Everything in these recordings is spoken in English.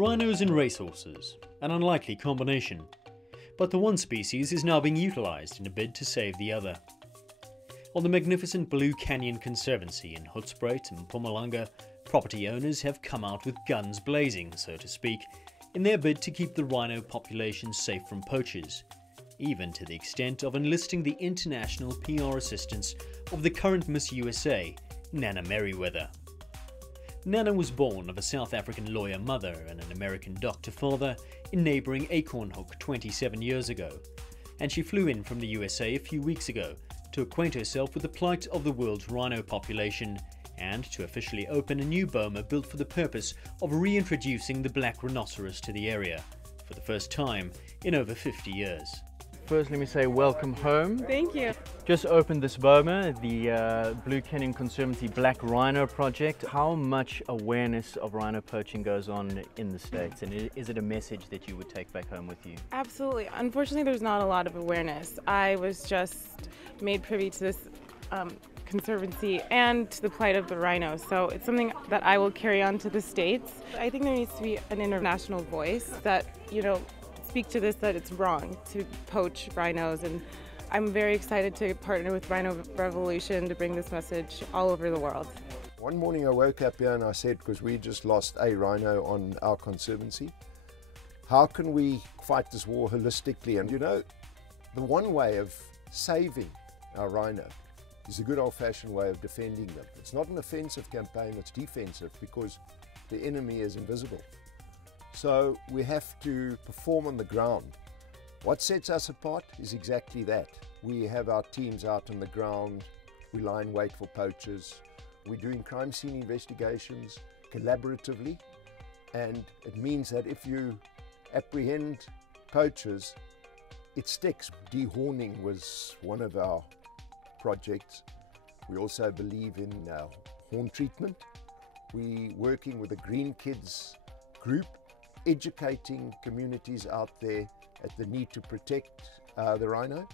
Rhinos and racehorses, an unlikely combination, but the one species is now being utilised in a bid to save the other. On the magnificent Blue Canyon Conservancy in Hoedspruit and Mpumalanga, property owners have come out with guns blazing, so to speak, in their bid to keep the rhino population safe from poachers, even to the extent of enlisting the international PR assistance of the current Miss USA, Nana Merriweather. Nana was born of a South African lawyer mother and an American doctor father in neighbouring Acorn Hook 27 years ago, and she flew in from the USA a few weeks ago to acquaint herself with the plight of the world's rhino population and to officially open a new boma built for the purpose of reintroducing the black rhinoceros to the area for the first time in over 50 years. First, let me say welcome home. Thank you. Just opened this boma, the Blue Canyon Conservancy Black Rhino Project. How much awareness of rhino poaching goes on in the States, and is it a message that you would take back home with you? Absolutely. Unfortunately, there's not a lot of awareness. I was just made privy to this conservancy and to the plight of the rhino, so it's something that I will carry on to the States. I think there needs to be an international voice that, speak to this, that it's wrong to poach rhinos, and I'm very excited to partner with Rhino Revolution to bring this message all over the world. One morning I woke up here and I said, because we just lost a rhino on our conservancy, how can we fight this war holistically? And the one way of saving our rhino is a good old-fashioned way of defending them. It's not an offensive campaign, it's defensive, because the enemy is invisible. So we have to perform on the ground. What sets us apart is exactly that. We have our teams out on the ground, we lie in wait for poachers, we're doing crime scene investigations collaboratively, and it means that if you apprehend poachers, it sticks. Dehorning was one of our projects. We also believe in horn treatment. We're working with the Green Kids group, educating communities out there at the need to protect the rhino.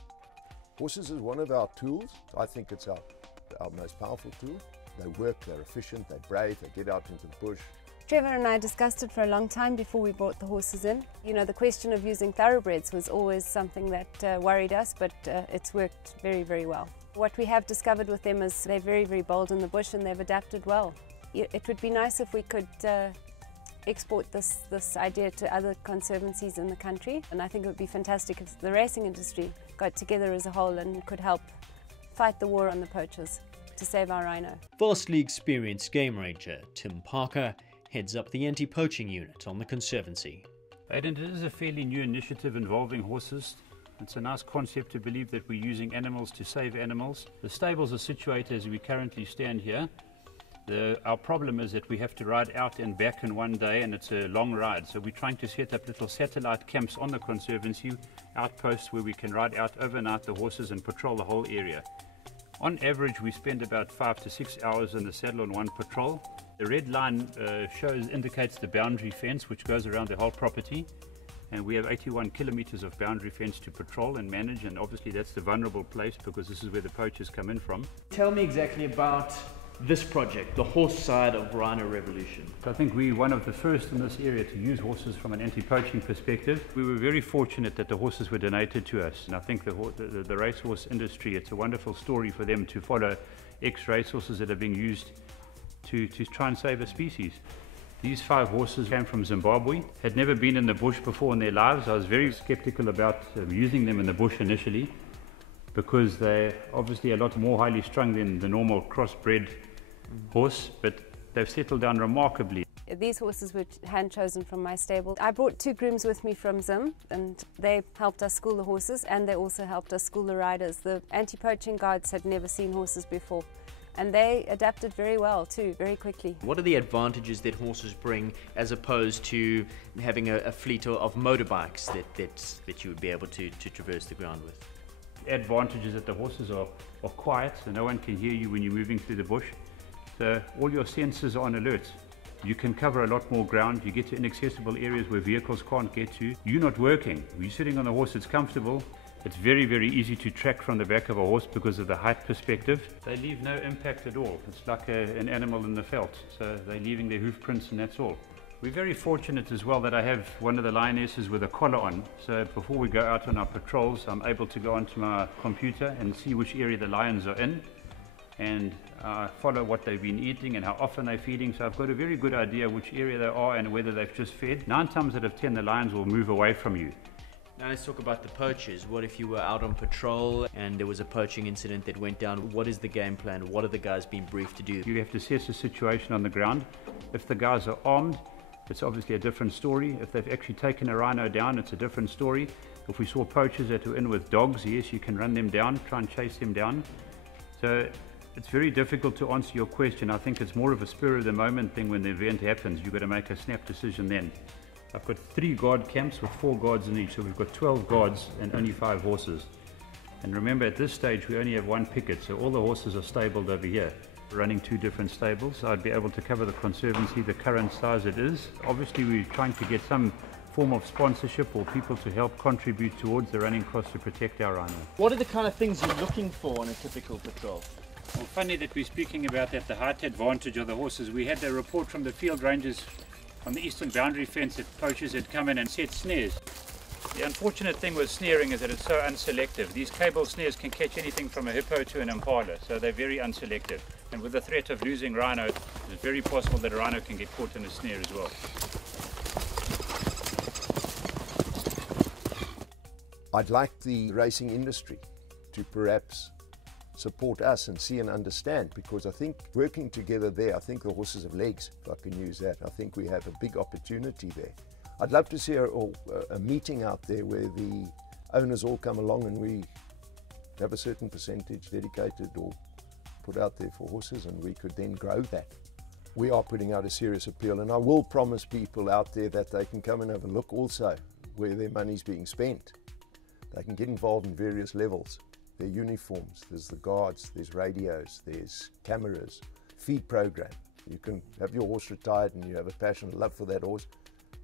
Horses is one of our tools. I think it's our most powerful tool. They work, they're efficient, they're brave, they get out into the bush. Trevor and I discussed it for a long time before we brought the horses in. The question of using thoroughbreds was always something that worried us, but it's worked very, very well. What we have discovered with them is they're very, very bold in the bush and they've adapted well. It would be nice if we could export this idea to other conservancies in the country, and I think it would be fantastic if the racing industry got together as a whole and could help fight the war on the poachers to save our rhino. Vastly experienced game ranger Tim Parker heads up the anti-poaching unit on the Conservancy. Aidan, it is a fairly new initiative involving horses. It's a nice concept to believe that we're using animals to save animals. The stables are situated as we currently stand here. Our problem is that we have to ride out and back in one day, and it's a long ride. So we're trying to set up little satellite camps on the Conservancy, outposts where we can ride out overnight the horses and patrol the whole area. On average, we spend about 5 to 6 hours in the saddle on one patrol. The red line indicates the boundary fence, which goes around the whole property. And we have 81 kilometers of boundary fence to patrol and manage, and obviously that's the vulnerable place because this is where the poachers come in from. Tell me exactly about this project, the horse side of Rhino Revolution. I think we're one of the first in this area to use horses from an anti-poaching perspective. We were very fortunate that the horses were donated to us, and I think the racehorse industry, it's a wonderful story for them to follow ex-racehorses that are being used to try and save a species. These 5 horses came from Zimbabwe, had never been in the bush before in their lives. I was very skeptical about using them in the bush initially because they're obviously a lot more highly strung than the normal crossbred horse, but they've settled down remarkably. These horses were hand-chosen from my stable. I brought 2 grooms with me from Zim, and they helped us school the horses, and they also helped us school the riders. The anti-poaching guides had never seen horses before, and they adapted very well too, very quickly. What are the advantages that horses bring as opposed to having a fleet of motorbikes that you would be able to traverse the ground with? Advantage is that the horses are quiet, so no one can hear you when you're moving through the bush. So all your senses are on alert. You can cover a lot more ground, you get to inaccessible areas where vehicles can't get to. You're not working, you're sitting on a horse that's comfortable. It's very, very easy to track from the back of a horse because of the height perspective. They leave no impact at all. It's like an animal in the veld, so they're leaving their hoof prints and that's all. We're very fortunate as well that I have one of the lionesses with a collar on. So before we go out on our patrols, I'm able to go onto my computer and see which area the lions are in and follow what they've been eating and how often they're feeding. So I've got a very good idea which area they are and whether they've just fed. 9 times out of 10 the lions will move away from you. Now let's talk about the poachers. What if you were out on patrol and there was a poaching incident that went down? What is the game plan? What are the guys being briefed to do? You have to assess the situation on the ground. If the guys are armed, it's obviously a different story. If they've actually taken a rhino down, it's a different story. If we saw poachers that were in with dogs, yes, you can run them down, try and chase them down. So it's very difficult to answer your question. I think it's more of a spur of the moment thing. When the event happens, you've got to make a snap decision then. I've got 3 guard camps with 4 guards in each, so we've got 12 guards and only 5 horses. And remember, at this stage we only have 1 picket, so all the horses are stabled over here. We're running 2 different stables. I'd be able to cover the conservancy the current size it is. Obviously we're trying to get some form of sponsorship or people to help contribute towards the running costs to protect our rhino. What are the kind of things you're looking for on a typical patrol? Well, funny that we're speaking about that, the height advantage of the horses. We had a report from the field rangers on the eastern boundary fence that poachers had come in and set snares. The unfortunate thing with snaring is that it's so unselective. These cable snares can catch anything from a hippo to an impala, so they're very unselective. And with the threat of losing rhino, it's very possible that a rhino can get caught in a snare as well. I'd like the racing industry to perhaps support us and see and understand, because I think working together there, I think the horses have legs, if I can use that. I think we have a big opportunity there. I'd love to see a meeting out there where the owners all come along and we have a certain percentage dedicated or put out there for horses, and we could then grow that. We are putting out a serious appeal, and I will promise people out there that they can come and have a look also where their money's being spent. They can get involved in various levels. Their uniforms, there's the guards, there's radios, there's cameras, feed program. You can have your horse retired and you have a passion and love for that horse.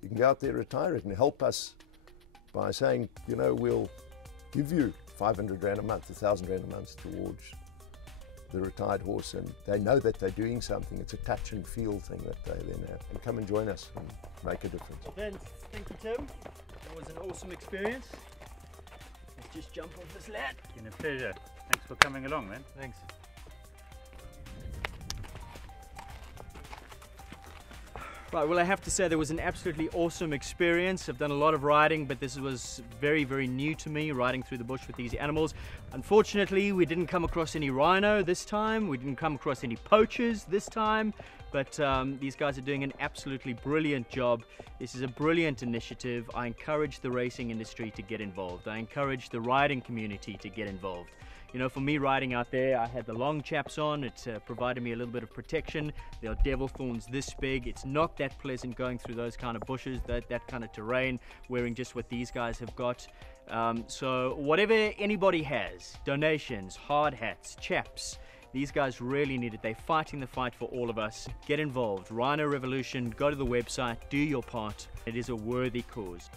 You can go out there, retire it, and help us by saying, you know, we'll give you 500 Rand a month, 1,000 Rand a month towards the retired horse, and they know that they're doing something. It's a touch and feel thing that they then have. And come and join us and make a difference. Vince, thank you, Tim. That was an awesome experience. Let's just jump off this lat. It's been a pleasure. Thanks for coming along, man. Thanks. Right, well, I have to say there was an absolutely awesome experience. I've done a lot of riding, but this was very, very new to me, riding through the bush with these animals. Unfortunately, we didn't come across any rhino this time. We didn't come across any poachers this time, but these guys are doing an absolutely brilliant job. This is a brilliant initiative. I encourage the racing industry to get involved. I encourage the riding community to get involved. You know, for me riding out there, I had the long chaps on. It provided me a little bit of protection. There are devil thorns this big. It's not that pleasant going through those kind of bushes, that kind of terrain, wearing just what these guys have got. So whatever anybody has, donations, hard hats, chaps, these guys really need it. They're fighting the fight for all of us. Get involved. Rhino Revolution, go to the website, do your part. It is a worthy cause.